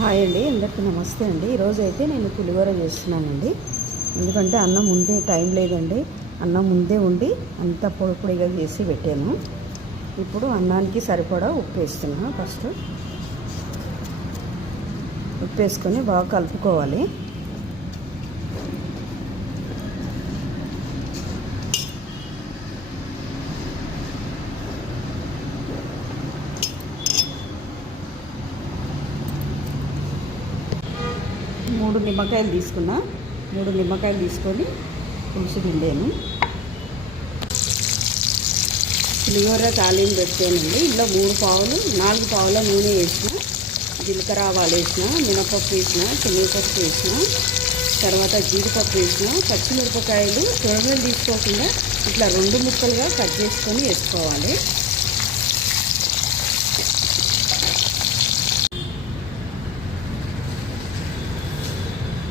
Hi అండి, అందరికీ నమస్తే అండి. ఈరోజు అయితే నేను పులిహోర చేస్తున్నానండి. ఎందుకంటే అన్నం ముందే టైం లేదండి. అన్నం ముందే ఉండి అంత పొడి పొడిగా చేసి పెట్టాను. ఇప్పుడు అన్నానికి సరిపడా ఉప్పు వేస్తున్నా. ఫస్ట్ ఉప్పు వేసుకొని బాగా కలుపుకోవాలి. మూడు నిమ్మకాయలు తీసుకొని పులుసు పిండాను. పులిహోర తాలింపు పెట్టానండి. ఇందులో 4 పావుల నూనె వేసిన, జీలకర్ర ఆవాలు వేసిన, మినపప్పు వేసిన, శనగపప్పు వేసిన, తర్వాత జీడిపప్పు వేసిన, పచ్చిమిరపకాయలు తొడగలు తీసుకోకుండా ఇట్లా 2 ముక్కలుగా కట్ చేసుకొని వేసుకోవాలి.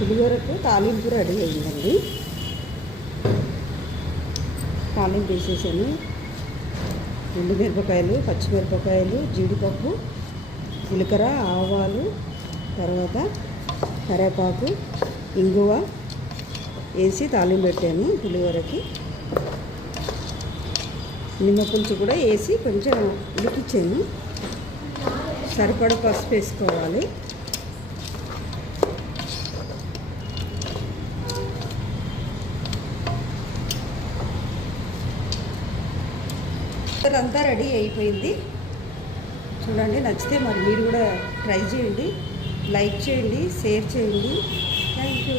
పులిహోరకు తాలింపు రెడీ అయిందండి. తాలింపు వేసేసాను. ఎండుమిరపకాయలు, పచ్చిమిరపకాయలు, జీడిపప్పు, జీలకర్ర, ఆవాలు, తర్వాత కరివేపాకు, ఇంగువ వేసి తాలింపు పెట్టాను. పులిహోరకి నిమ్మ పులుసు కూడా వేసి కొంచెం ఉడికించాను. సరిపడ పసుపు వేసుకోవాలి. అంతా రెడీ అయిపోయింది. చూడండి, నచ్చితే మరి మీరు కూడా ట్రై చేయండి, లైక్ చేయండి, షేర్ చేయండి. Thank you.